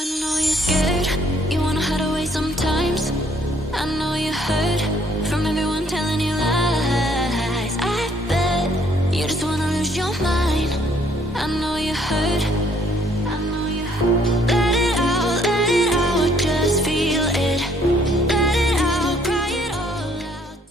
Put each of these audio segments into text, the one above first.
I know you're scared, you wanna hide away sometimes. I know you hurt from everyone telling you lies. I bet you just wanna lose your mind. I know you hurt, I know you hurt. Let it out, just feel it. Let it out, cry it all out.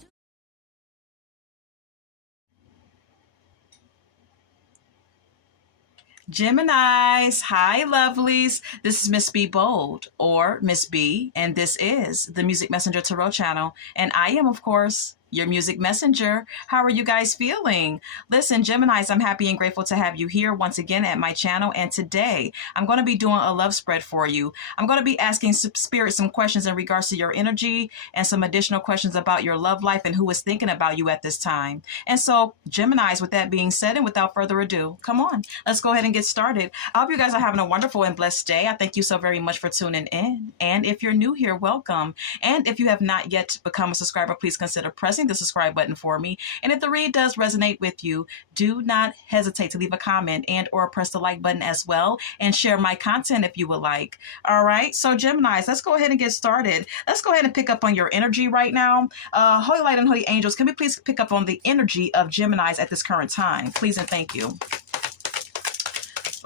Geminis, hi lovelies. This is Miss B Bold or Miss B, and this is the Music Messenger Tarot channel. And I am, of course, your music messenger. How are you guys feeling? Listen, Geminis, I'm happy and grateful to have you here once again at my channel. And today I'm going to be doing a love spread for you. I'm going to be asking Spirit some questions in regards to your energy and some additional questions about your love life and who is thinking about you at this time. And so, Geminis, with that being said, and without further ado, come on, let's go ahead and get started. I hope you guys are having a wonderful and blessed day. I thank you so very much for tuning in. And if you're new here, welcome. And if you have not yet become a subscriber, please consider pressing the subscribe button for me. And if the read does resonate with you, do not hesitate to leave a comment and or press the like button as well, and share my content if you would like. All right, so Geminis, let's go ahead and get started. Let's go ahead and pick up on your energy right now. Holy Light and Holy Angels, can we please pick up on the energy of Geminis at this current time? Please and thank you.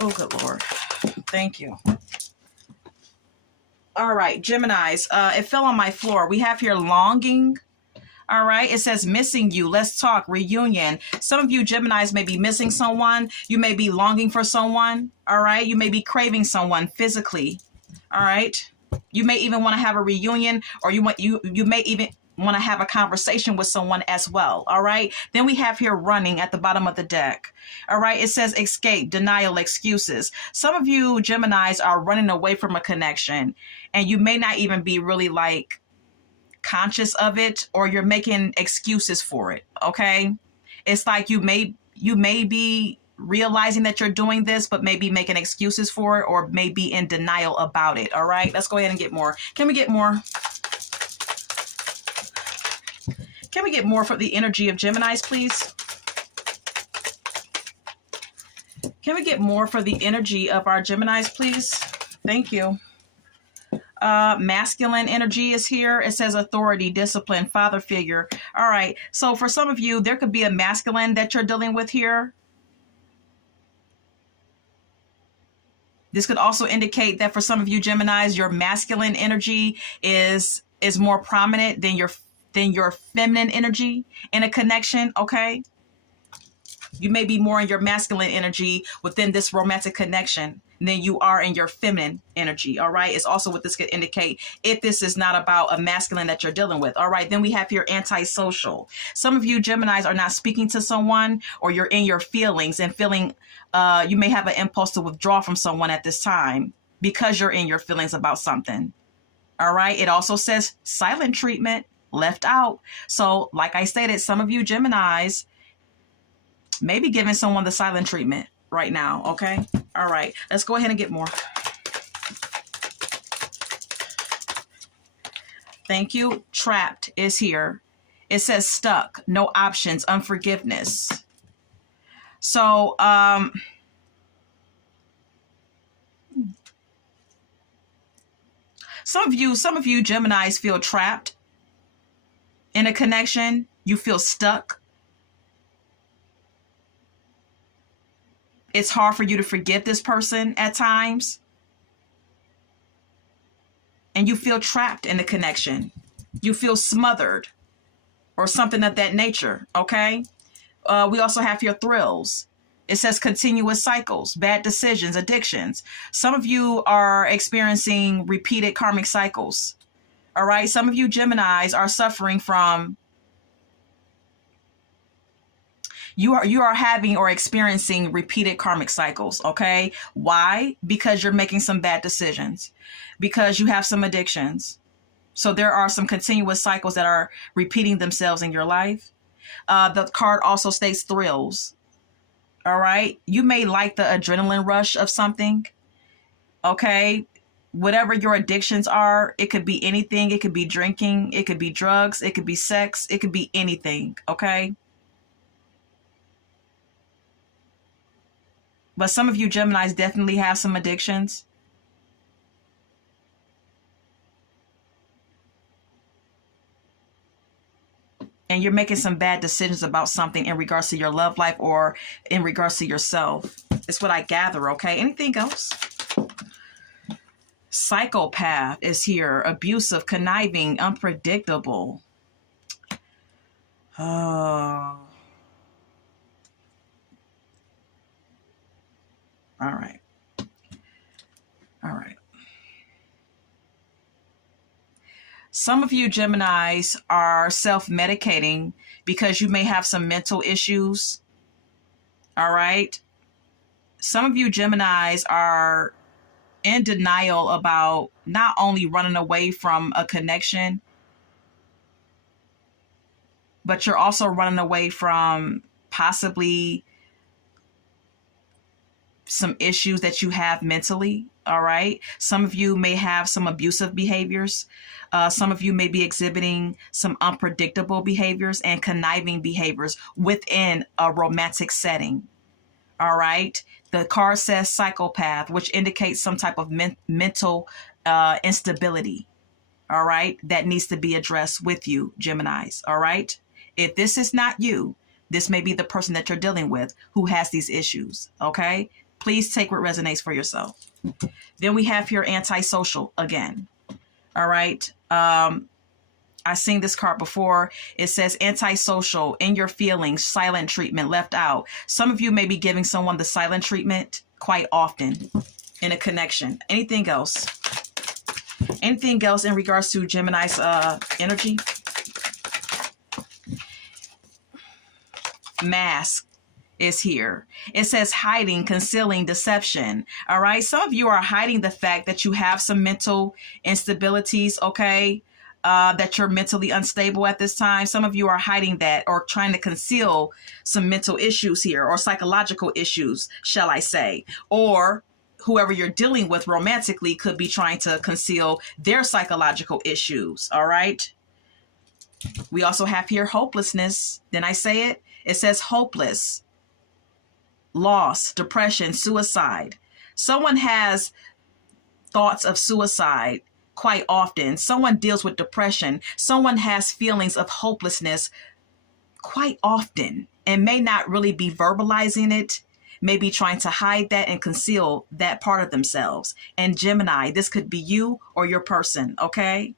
Oh, good Lord. Thank you. All right, Geminis, it fell on my floor. We have here longing. All right, it says missing you. Let's talk. Reunion. Some of you Geminis may be missing someone. You may be longing for someone. All right, you may be craving someone physically. All right, you may even want to have a reunion, or you may even want to have a conversation with someone as well. All right, then we have here running at the bottom of the deck. All right, it says escape, denial, excuses. Some of you Geminis are running away from a connection, and you may not even be really like conscious of it, or you're making excuses for it. Okay, it's like you may be realizing that you're doing this, but maybe making excuses for it, or maybe in denial about it. All right, let's go ahead and get more. Can we get more? Can we get more for the energy of Geminis, please? Can we get more for the energy of our Geminis, please? Thank you. Masculine energy is here. It says authority, discipline, father figure. All right. So for some of you, there could be a masculine that you're dealing with here. This could also indicate that for some of you Geminis, your masculine energy is more prominent than your feminine energy in a connection. Okay. You may be more in your masculine energy within this romantic connection than you are in your feminine energy. All right. It's also what this could indicate if this is not about a masculine that you're dealing with. All right. Then we have your antisocial. Some of you Geminis are not speaking to someone, or you're in your feelings and feeling you may have an impulse to withdraw from someone at this time because you're in your feelings about something. All right. It also says silent treatment, left out. So like I stated, some of you Geminis may be giving someone the silent treatment right now. Okay. All right. Let's go ahead and get more. Thank you. Trapped is here. It says stuck, no options, unforgiveness. So, some of you Geminis feel trapped in a connection. You feel stuck. It's hard for you to forgive this person at times. And you feel trapped in the connection. You feel smothered or something of that nature. Okay. We also have your thrills. It says continuous cycles, bad decisions, addictions. Some of you are experiencing repeated karmic cycles. All right. Some of you Geminis are suffering from You are having or experiencing repeated karmic cycles. Okay. Why? Because you're making some bad decisions, because you have some addictions. So there are some continuous cycles that are repeating themselves in your life. The card also states thrills. All right. You may like the adrenaline rush of something. Okay. Whatever your addictions are, it could be anything. It could be drinking. It could be drugs. It could be sex. It could be anything. Okay. But some of you Geminis definitely have some addictions. and you're making some bad decisions about something in regards to your love life or in regards to yourself. It's what I gather, okay? Anything else? Psychopath is here. Abusive, conniving, unpredictable. Oh. All right. All right. Some of you Geminis are self-medicating because you may have some mental issues. All right. Some of you Geminis are in denial about not only running away from a connection, but you're also running away from possibly some issues that you have mentally. All right. Some of you may have some abusive behaviors. Some of you may be exhibiting some unpredictable behaviors and conniving behaviors within a romantic setting. All right. The card says psychopath, which indicates some type of mental instability. All right. That needs to be addressed with you, Geminis. All right. If this is not you, this may be the person that you're dealing with who has these issues. Okay. Please take what resonates for yourself. Then we have here antisocial again. All right. I've seen this card before. It says antisocial, in your feelings, silent treatment, left out. Some of you may be giving someone the silent treatment quite often in a connection. Anything else? Anything else in regards to Gemini's energy? Mask is here. It says hiding, concealing, deception. All right. Some of you are hiding the fact that you have some mental instabilities. Okay. That you're mentally unstable at this time. Some of you are hiding that or trying to conceal some mental issues here, or psychological issues, shall I say. Or whoever you're dealing with romantically could be trying to conceal their psychological issues. All right. We also have here hopelessness. Then I say it. It says hopeless, loss, depression, suicide. Someone has thoughts of suicide quite often. Someone deals with depression. Someone has feelings of hopelessness quite often and may not really be verbalizing it, may be trying to hide that and conceal that part of themselves. And Gemini, this could be you or your person, okay?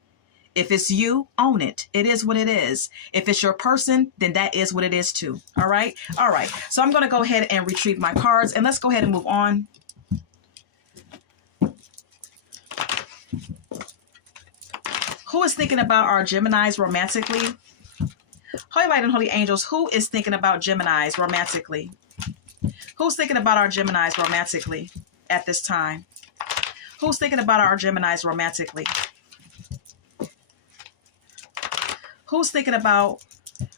If it's you, own it. It is what it is. If it's your person, then that is what it is too. All right? All right. So I'm going to go ahead and retrieve my cards and let's go ahead and move on. Who is thinking about our Geminis romantically? Holy Light and Holy Angels, who is thinking about Geminis romantically? Who's thinking about our Geminis romantically at this time? Who's thinking about our Geminis romantically? Who's thinking about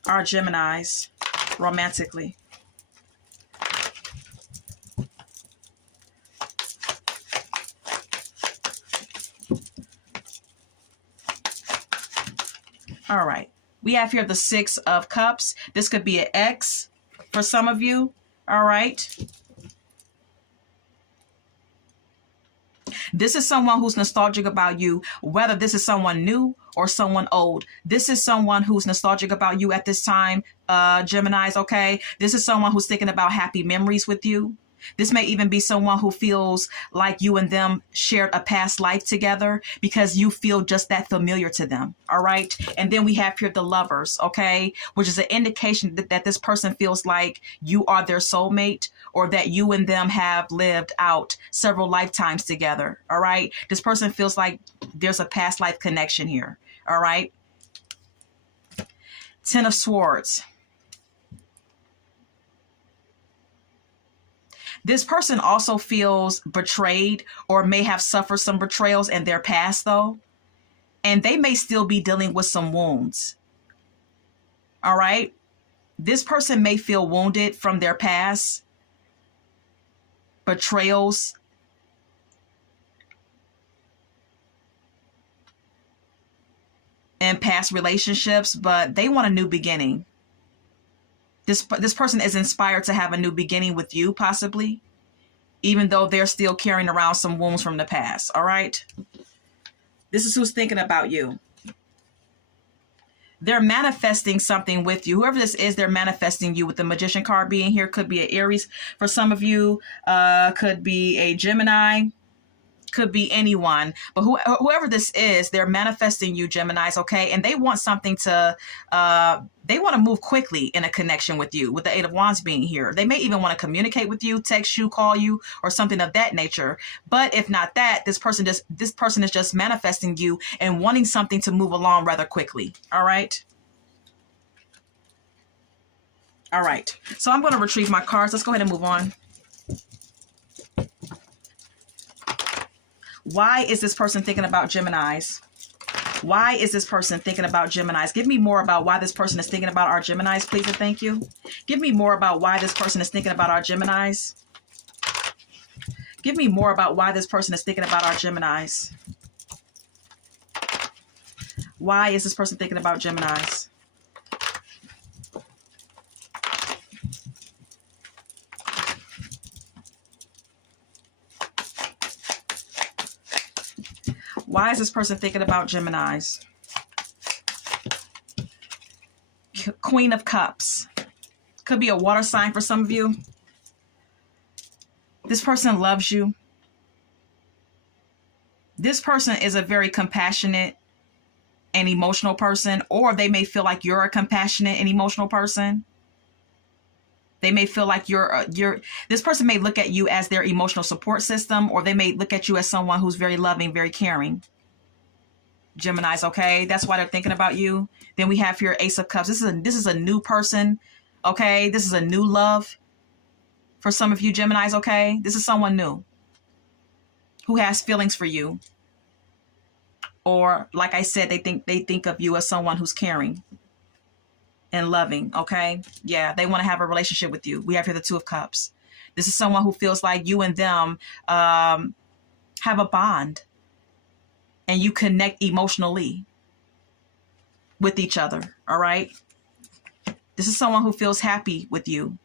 our Geminis romantically? All right. We have here the Six of Cups. This could be an ex for some of you. All right. This is someone who's nostalgic about you, whether this is someone new or someone old. This is someone who's nostalgic about you at this time, Geminis, okay? This is someone who's thinking about happy memories with you. This may even be someone who feels like you and them shared a past life together because you feel just that familiar to them. All right. And then we have here the Lovers. OK, which is an indication that this person feels like you are their soulmate or that you and them have lived out several lifetimes together. All right. This person feels like there's a past life connection here. All right. Ten of Swords. This person also feels betrayed or may have suffered some betrayals in their past, though, and they may still be dealing with some wounds. All right. This person may feel wounded from their past betrayals. And past relationships, but they want a new beginning. This person is inspired to have a new beginning with you, possibly, even though they're still carrying around some wounds from the past. All right. This is who's thinking about you. they're manifesting something with you. Whoever this is, they're manifesting you with the Magician card being here. Could be an Aries for some of you, could be a Gemini, could be anyone, but whoever this is, they're manifesting you, Geminis, okay? And they want something to, they want to move quickly in a connection with you, with the Eight of Wands being here. They may even want to communicate with you, text you, call you, or something of that nature. But if not that, this person is just manifesting you and wanting something to move along rather quickly, all right? All right, so I'm going to retrieve my cards. Let's go ahead and move on. Why is this person thinking about Geminis? Why is this person thinking about Geminis? Give me more about why this person is thinking about our Geminis, please and thank you. Give me more about why this person is thinking about our Geminis. Give me more about why this person is thinking about our Geminis. Why is this person thinking about Geminis? Why is this person thinking about Geminis? Queen of Cups. Could be a water sign for some of you. This person loves you. This person is a very compassionate and emotional person, or they may feel like you're a compassionate and emotional person. They may feel like this person may look at you as their emotional support system, or they may look at you as someone who's very loving, very caring. Geminis, okay? That's why they're thinking about you. Then we have here Ace of Cups. This is a new person, okay? This is a new love for some of you Geminis, okay? This is someone new who has feelings for you. Or like I said, they think of you as someone who's caring and loving, okay? Yeah, they want to have a relationship with you. We have here the Two of Cups. This is someone who feels like you and them have a bond and you connect emotionally with each other, all right? This is someone who feels happy with you.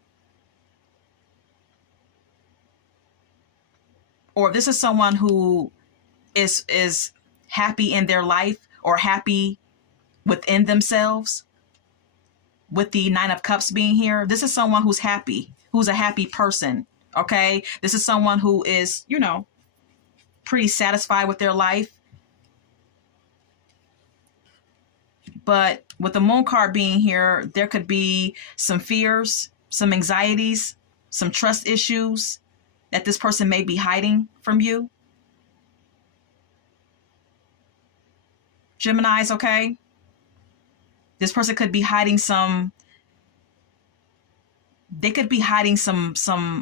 Or this is someone who is happy in their life or happy within themselves. With the Nine of Cups being here, this is someone who's happy, who's a happy person, okay? This is someone who is, you know, pretty satisfied with their life. But with the Moon card being here, there could be some fears, some anxieties, some trust issues that this person may be hiding from you. Geminis, okay? This person could be hiding some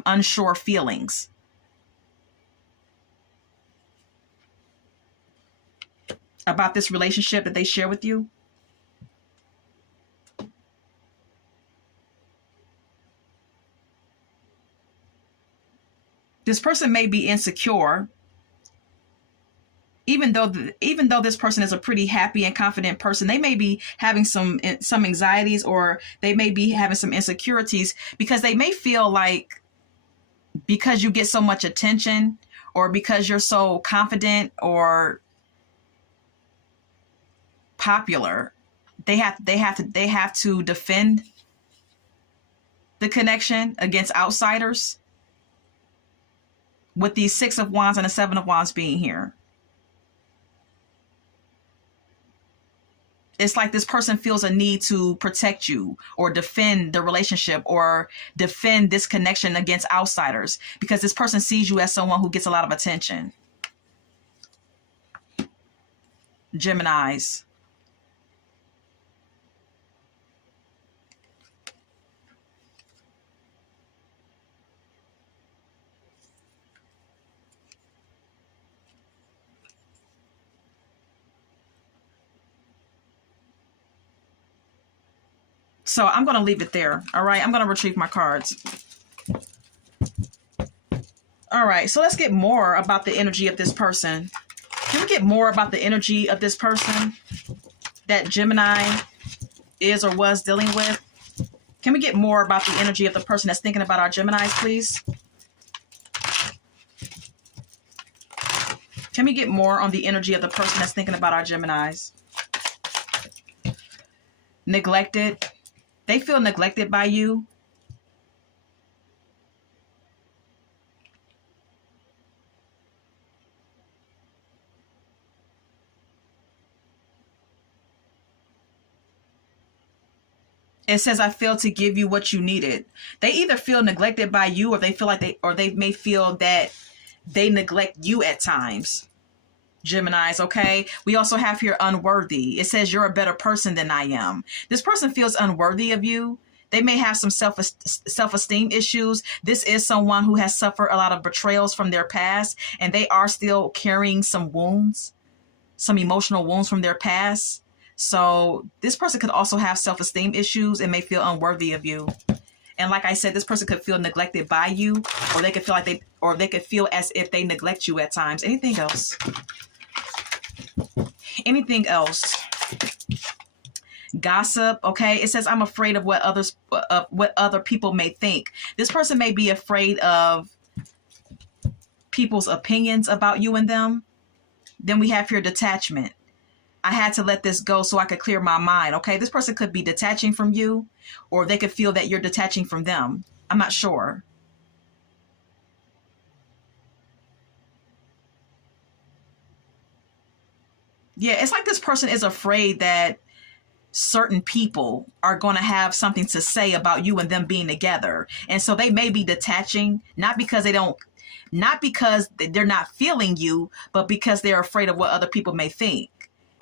unsure feelings. About this relationship that they share with you. This person may be insecure. Even though this person is a pretty happy and confident person, they may be having some anxieties, or they may be having some insecurities because they may feel like because you get so much attention, or because you're so confident or popular, they have to defend the connection against outsiders. With the Six of Wands and the Seven of Wands being here. It's like this person feels a need to protect you or defend the relationship or defend this connection against outsiders because this person sees you as someone who gets a lot of attention. Geminis. So I'm going to leave it there. All right. I'm going to retrieve my cards. All right. So let's get more about the energy of this person. Can we get more about the energy of this person that Gemini is or was dealing with? Can we get more about the energy of the person that's thinking about our Geminis, please? Can we get more on the energy of the person that's thinking about our Geminis? neglected. They feel neglected by you. It says, I failed to give you what you needed. They either feel neglected by you, or they feel like they may feel that they neglect you at times. Geminis, okay? We also have here unworthy. It says you're a better person than I am. This person feels unworthy of you. They may have some self-esteem issues. This is someone who has suffered a lot of betrayals from their past, and they are still carrying some wounds, some emotional wounds from their past. So this person could also have self-esteem issues and may feel unworthy of you. And like I said, this person could feel neglected by you, or they could feel like they could feel as if they neglect you at times. Anything else? Anything else? Gossip, okay? It says, I'm afraid of what other people may think. This person may be afraid of people's opinions about you and them. Then we have here detachment. I had to let this go so I could clear my mind, okay? This person could be detaching from you, or they could feel that you're detaching from them. I'm not sure. Yeah, it's like this person is afraid that certain people are going to have something to say about you and them being together. And so they may be detaching, not because they're not feeling you, but because they're afraid of what other people may think.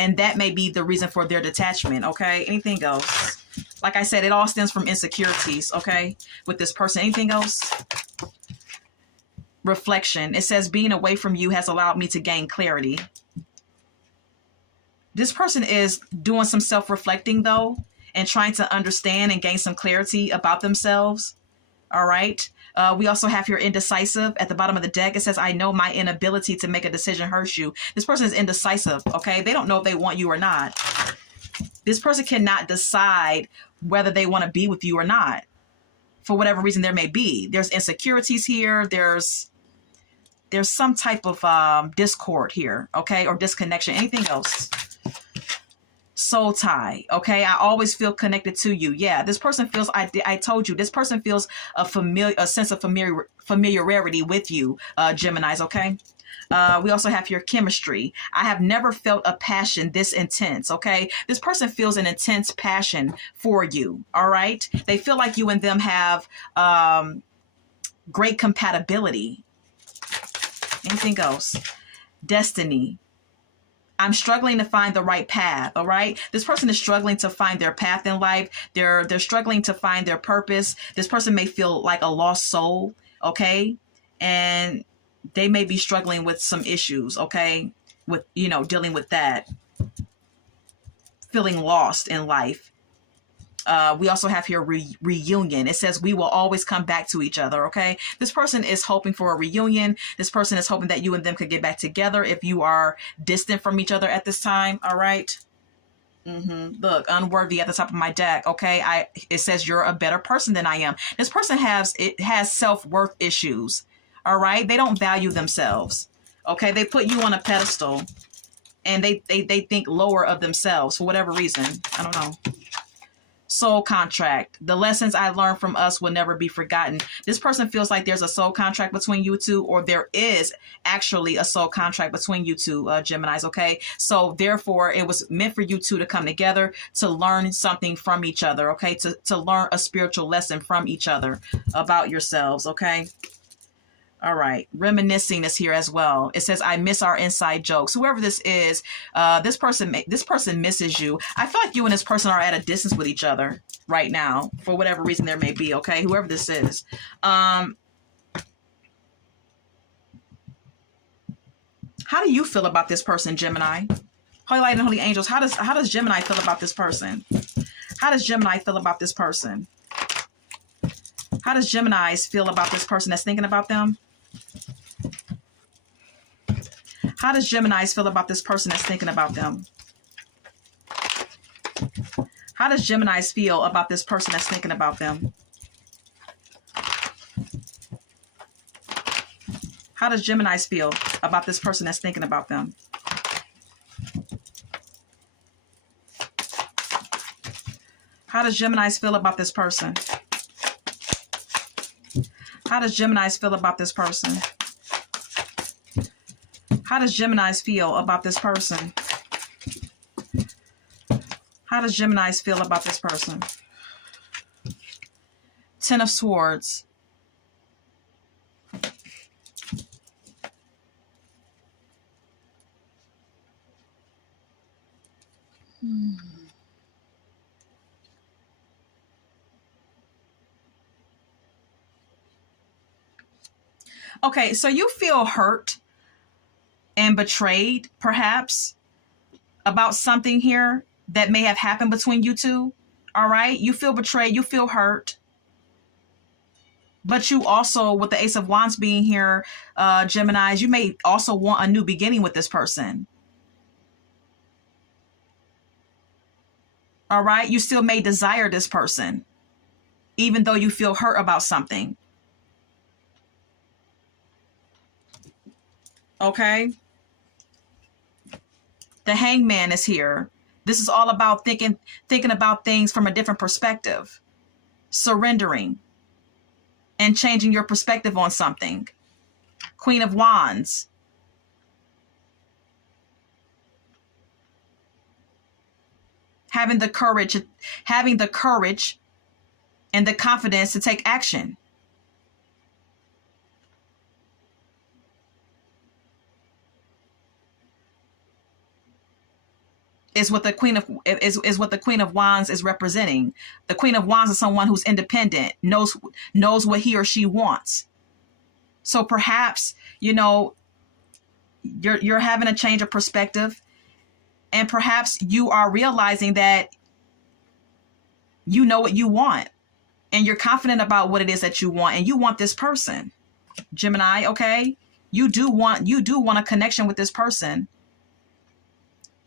And that may be the reason for their detachment, okay? Anything else? Like I said, it all stems from insecurities, okay? With this person. Anything else? Reflection. It says, being away from you has allowed me to gain clarity. This person is doing some self-reflecting, though, and trying to understand and gain some clarity about themselves. All right. We also have here indecisive at the bottom of the deck. It says, I know my inability to make a decision hurts you. This person is indecisive. Okay. They don't know if they want you or not. This person cannot decide whether they want to be with you or not, for whatever reason there may be. There's insecurities here. There's some type of discord here. Okay. Or disconnection. Anything else? Soul tie. Okay. I always feel connected to you. Yeah. This person feels, I told you, this person feels a sense of familiarity with you, Geminis. Okay. We also have your chemistry. I have never felt a passion this intense. Okay. This person feels an intense passion for you. All right. They feel like you and them have great compatibility. Anything else? Destiny. I'm struggling to find the right path. All right. This person is struggling to find their path in life. They're struggling to find their purpose. This person may feel like a lost soul. Okay. And they may be struggling with some issues. Okay. With, dealing with that, feeling lost in life. We also have here reunion. It says we will always come back to each other. Okay. This person is hoping for a reunion. This person is hoping that you and them could get back together if you are distant from each other at this time. All right. Look, unworthy at the top of my deck. Okay. It says you're a better person than I am. This person has self-worth issues. All right. They don't value themselves. Okay. They put you on a pedestal, and they think lower of themselves for whatever reason. I don't know. Soul contract. The lessons I learned from us will never be forgotten. This person feels like there's a soul contract between you two, or there is actually a soul contract between you two, Geminis. Okay. So therefore it was meant for you two to come together to learn something from each other. Okay. To learn a spiritual lesson from each other about yourselves. Okay. All right. Reminiscing is here as well. It says, I miss our inside jokes. Whoever this is, this person misses you. I feel like you and this person are at a distance with each other right now, for whatever reason there may be. Okay. Whoever this is. How do you feel about this person, Gemini? Holy Light and Holy Angels. How does Gemini feel about this person? How does Gemini feel about this person? How does Geminis feel about this person that's thinking about them? How does Geminis feel about this person that's thinking about them? How does Geminis feel about this person that's thinking about them? How does Geminis feel about this person that's thinking about them? How does Geminis feel about this person? How does Geminis feel about this person? How does Geminis feel about this person? How does Geminis feel about this person? Ten of Swords. Okay, so you feel hurt and betrayed, perhaps, about something here that may have happened between you two. All right, you feel betrayed, you feel hurt. But you also, with the Ace of Wands being here, Geminis, you may also want a new beginning with this person. All right, you still may desire this person, even though you feel hurt about something. Okay. The Hangman is here. This is all about thinking about things from a different perspective, surrendering and changing your perspective on something. Queen of Wands. Having the courage and the confidence to take action. Is what the Queen of Wands is representing. The Queen of Wands is someone who's independent, knows what he or she wants. So perhaps, you're having a change of perspective, and perhaps you are realizing that you know what you want, and you're confident about what it is that you want, and you want this person. Gemini, okay? You do want a connection with this person.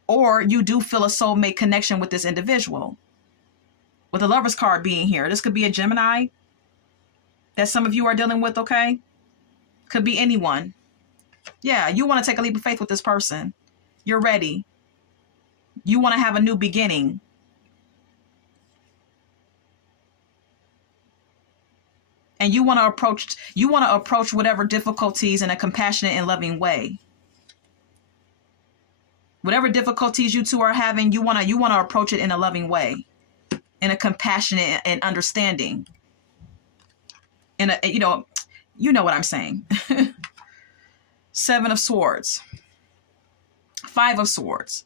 Or you do feel a soulmate connection with this individual. With the Lover's card being here, this could be a Gemini that some of you are dealing with, okay? Could be anyone. Yeah, you want to take a leap of faith with this person. You're ready. You want to have a new beginning. And you want to approach whatever difficulties in a compassionate and loving way. Whatever difficulties you two are having, you want to approach it in a loving way, in a compassionate and understanding. In a, you know what I'm saying. Seven of Swords. Five of Swords.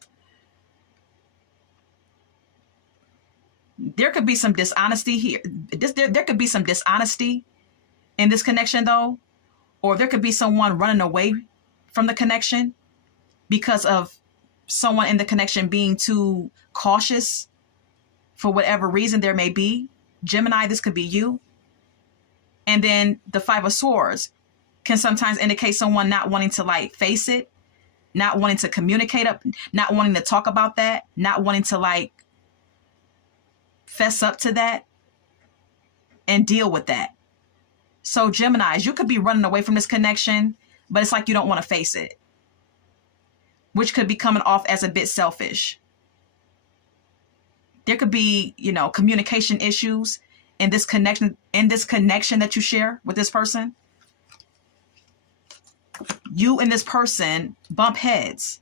There could be some dishonesty here. There could be some dishonesty in this connection, though, or there could be someone running away from the connection because of someone in the connection being too cautious for whatever reason there may be. Gemini, this could be you. And then the Five of Swords can sometimes indicate someone not wanting to face it, not wanting to communicate up, not wanting to talk about that, not wanting to fess up to that and deal with that. So Geminis, you could be running away from this connection, but it's like you don't want to face it, which could be coming off as a bit selfish. There could be, communication issues in this connection that you share with this person. You and this person bump heads.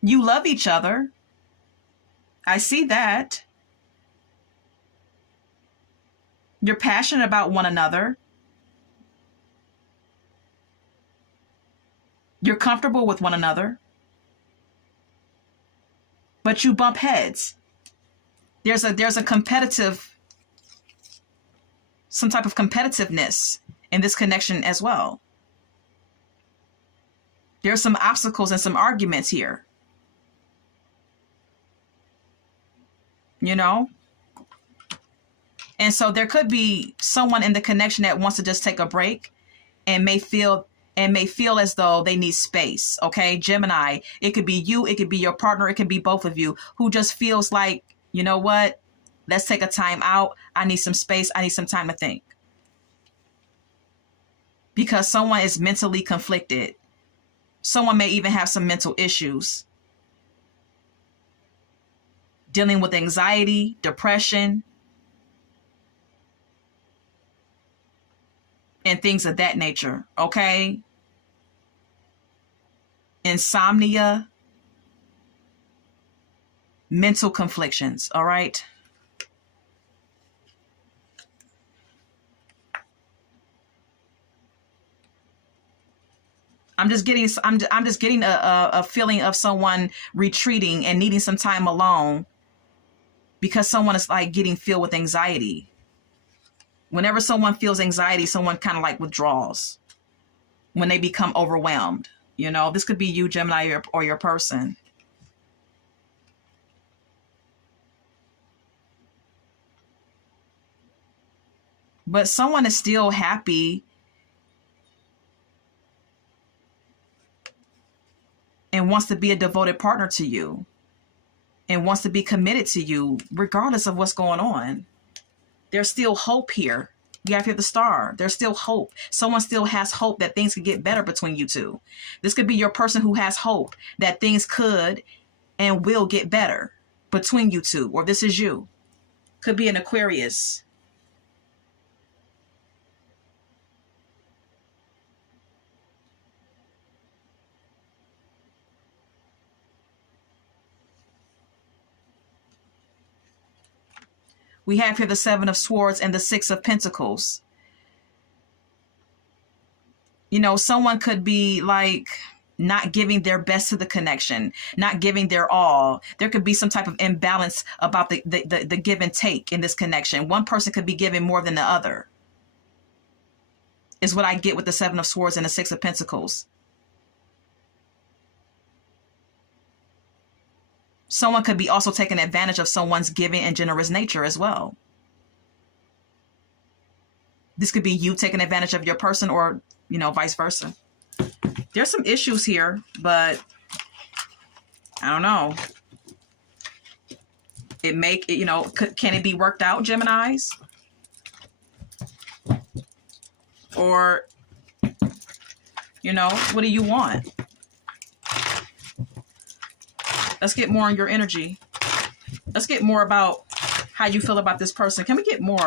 You love each other. I see that. You're passionate about one another. You're comfortable with one another. But you bump heads. There's a some type of competitiveness in this connection as well. There's some obstacles and some arguments here. And so there could be someone in the connection that wants to just take a break and may feel as though they need space. Okay, Gemini, it could be you, it could be your partner, it could be both of you who just feels like, you know what, let's take a time out. I need some space. I need some time to think. Because someone is mentally conflicted. Someone may even have some mental issues. dealing with anxiety, depression, and things of that nature, okay? Insomnia, mental conflictions, all right? I'm just getting a feeling of someone retreating and needing some time alone because someone is like getting filled with anxiety. Whenever someone feels anxiety, someone kind of like withdraws when they become overwhelmed. You know, this could be you, Gemini, or your person. But someone is still happy and wants to be a devoted partner to you and wants to be committed to you regardless of what's going on. There's still hope here. You have here the star. There's still hope. Someone still has hope that things could get better between you two. This could be your person who has hope that things could and will get better between you two. Or this is you. Could be an Aquarius. We have here the Seven of Swords and the Six of Pentacles. You know, someone could be like not giving their best to the connection, not giving their all. There could be some type of imbalance about the give and take in this connection. One person could be giving more than the other, is what I get with the Seven of Swords and the Six of Pentacles. Someone could be also taking advantage of someone's giving and generous nature as well. This could be you taking advantage of your person or, you know, vice versa. There's some issues here, but I don't know. You know, can it be worked out, Geminis? Or, you know, what do you want? Let's get more on your energy. Let's get more about how you feel about this person. Can we get more?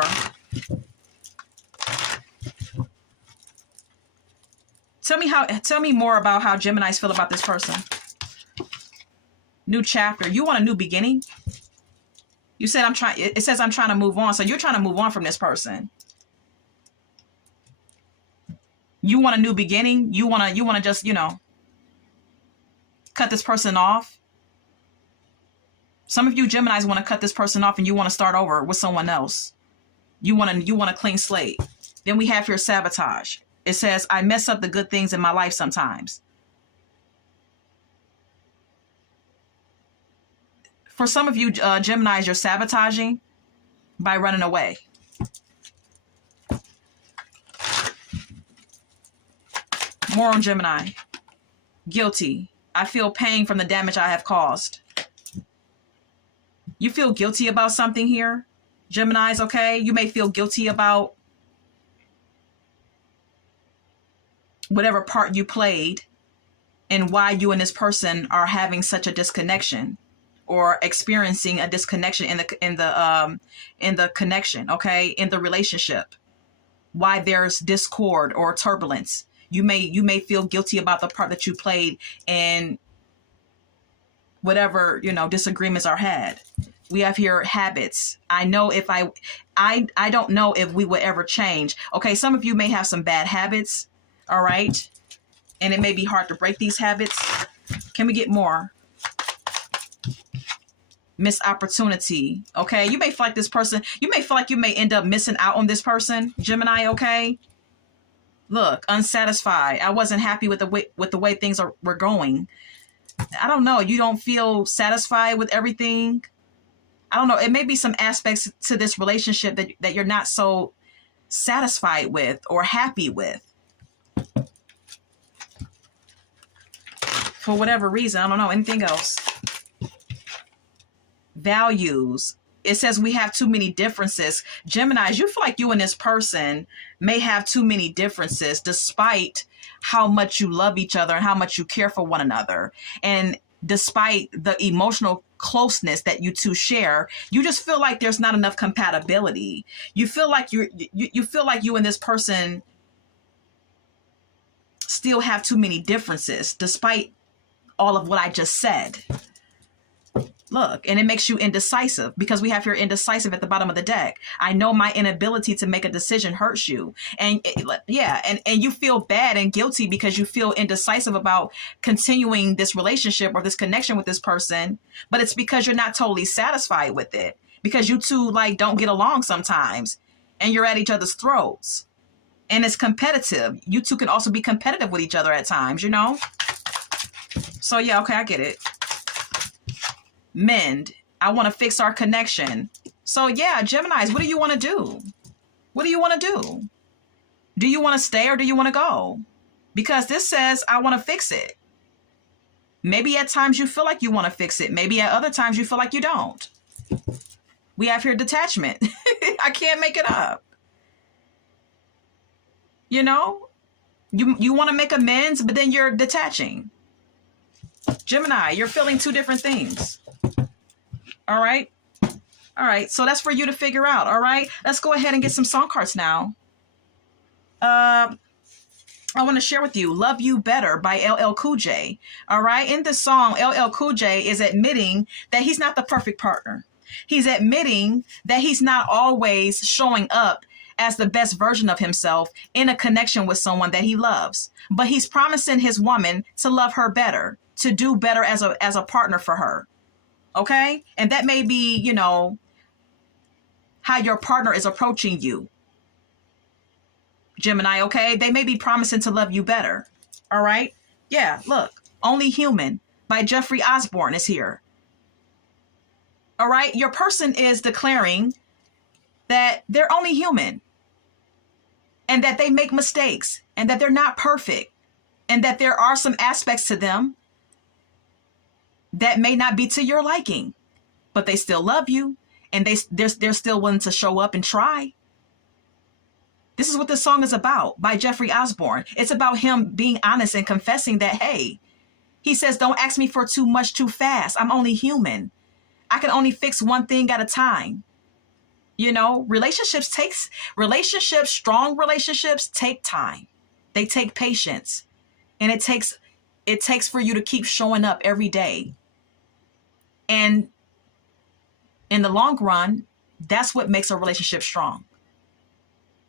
Tell me more about how Geminis feel about this person. New chapter. You want a new beginning? You said it says I'm trying to move on. So you're trying to move on from this person. You want a new beginning? You want to just, you know, cut this person off? Some of you Geminis want to cut this person off and you want to start over with someone else. You want a clean slate. Then we have here sabotage. It says, I mess up the good things in my life sometimes. For some of you Geminis, you're sabotaging by running away. More on Gemini. Guilty. I feel pain from the damage I have caused. You feel guilty about something here, Geminis, okay? You may feel guilty about whatever part you played and why you and this person are having such a disconnection or experiencing a disconnection in the connection, okay? In the relationship. Why there's discord or turbulence. You may feel guilty about the part that you played and whatever, you know, disagreements are had. We have here habits. I know if I don't know if we would ever change. Okay, some of you may have some bad habits, all right? And it may be hard to break these habits. Can we get more? Missed opportunity, okay? You may feel like this person, you may feel like you may end up missing out on this person, Gemini, okay? Look, unsatisfied. I wasn't happy with the way things were going. I don't know. You don't feel satisfied with everything. I don't know. It may be some aspects to this relationship that you're not so satisfied with or happy with. For whatever reason. I don't know. Anything else? Values. It says we have too many differences. Geminis, you feel like you and this person may have too many differences despite how much you love each other and how much you care for one another. And despite the emotional closeness that you two share, you just feel like there's not enough compatibility. You feel like you feel like you and this person still have too many differences, despite all of what I just said. Look, and it makes you indecisive, because we have here indecisive at the bottom of the deck. I know my inability to make a decision hurts you. And and you feel bad and guilty because you feel indecisive about continuing this relationship or this connection with this person. But it's because you're not totally satisfied with it, because you two like don't get along sometimes and you're at each other's throats. And it's competitive. You two can also be competitive with each other at times, you know? So yeah, okay, I get it. Mend. I want to fix our connection. So yeah, Geminis, what do you want to do? What do you want to do? Do you want to stay or do you want to go? Because this says, I want to fix it. Maybe at times you feel like you want to fix it. Maybe at other times you feel like you don't. We have here detachment. I can't make it up. You know, you want to make amends, but then you're detaching. Gemini, you're feeling two different things. All right. All right. So that's for you to figure out. All right. Let's go ahead and get some song cards now. I want to share with you Love You Better by LL Cool J. All right. In this song, LL Cool J is admitting that he's not the perfect partner. He's admitting that he's not always showing up as the best version of himself in a connection with someone that he loves. But he's promising his woman to love her better, to do better as a partner for her. Okay? And that may be, you know, how your partner is approaching you. Gemini, okay? They may be promising to love you better. All right? Yeah, look. Only Human by Jeffrey Osborne is here. All right? Your person is declaring that they're only human and that they make mistakes and that they're not perfect and that there are some aspects to them that may not be to your liking, but they still love you and they're still willing to show up and try. This is what this song is about by Jeffrey Osborne. It's about him being honest and confessing that, hey, he says, don't ask me for too much too fast. I'm only human. I can only fix one thing at a time. You know, strong relationships take time. They take patience. And it takes for you to keep showing up every day. And in the long run, that's what makes a relationship strong.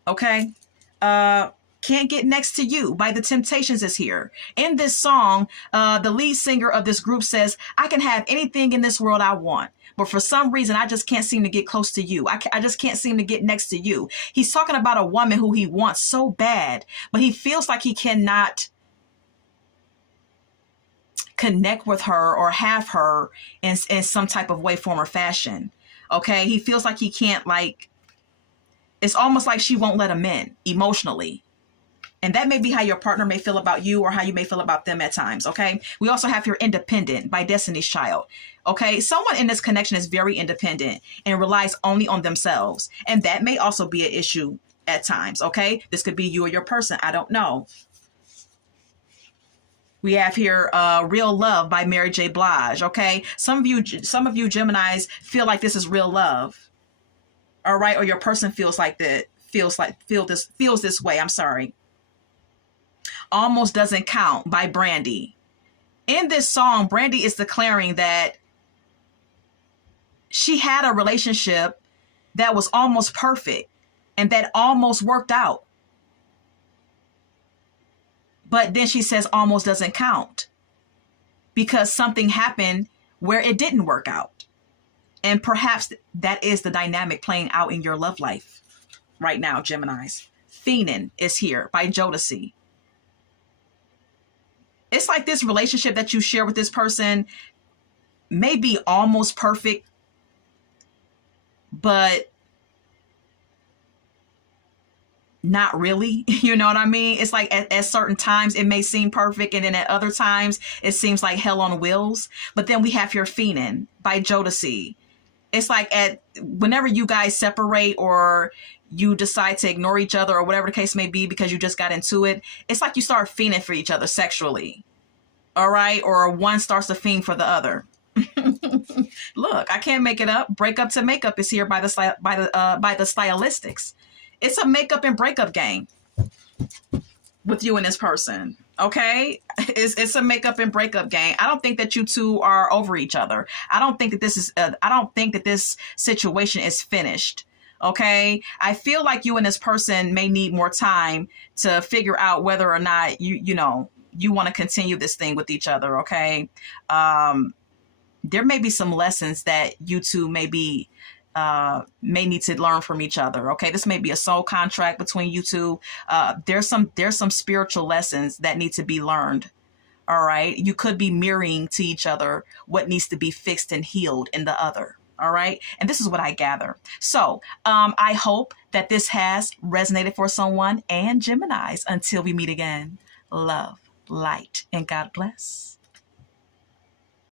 Okay? Can't Get Next to You by The Temptations is here. In this song, the lead singer of this group says, I can have anything in this world I want, but for some reason, I just can't seem to get close to you. I just can't seem to get next to you. He's talking about a woman who he wants so bad, but he feels like he cannot connect with her or have her in some type of way, form, or fashion. Okay? He feels like he can't, like, it's almost like she won't let him in emotionally. And that may be how your partner may feel about you or how you may feel about them at times, okay? We also have here Independent by Destiny's Child, okay? Someone in this connection is very independent and relies only on themselves. And that may also be an issue at times, okay? This could be you or your person. I don't know. We have here Real Love by Mary J. Blige, okay? Some of you Geminis feel like this is real love, all right? Or your person feels this way. I'm sorry. Almost Doesn't Count by Brandy. In this song, Brandy is declaring that she had a relationship that was almost perfect and that almost worked out. But then she says almost doesn't count because something happened where it didn't work out. And perhaps that is the dynamic playing out in your love life right now, Geminis. Fiendin' is here by Jodeci. It's like this relationship that you share with this person may be almost perfect, but not really. You know what I mean? It's like at certain times it may seem perfect, and then at other times it seems like hell on wheels. But then we have your Fiendin' by Jodeci. It's like whenever you guys separate or you decide to ignore each other or whatever the case may be because you just got into it, it's like you start fiending for each other sexually. All right? Or one starts to fiend for the other. Look, I can't make it up. Breakup to makeup is here by the stylistics. It's a makeup and breakup game with you and this person. Okay, it's a makeup and breakup game. I don't think that you two are over each other. I don't think that I don't think that this situation is finished. Okay, I feel like you and this person may need more time to figure out whether or not you want to continue this thing with each other. Okay, there may be some lessons that you two may need to learn from each other. Okay, this may be a soul contract between you two. There's some spiritual lessons that need to be learned. All right, you could be mirroring to each other what needs to be fixed and healed in the other. All right, and this is what I gather. So I hope that this has resonated for someone and Geminis. Until we meet again, love, light, and God bless.